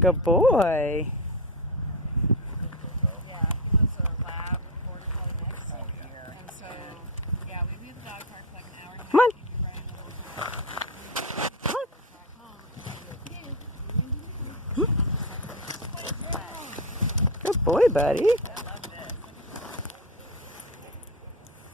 Good boy. Yeah, he was a lab border collie mix. Oh, yeah. And so, yeah, we'd be at the dog park for like an hour and a half. Come on. He'd be running a little bit. Come on. Back home. And he'd be like, Good boy, buddy.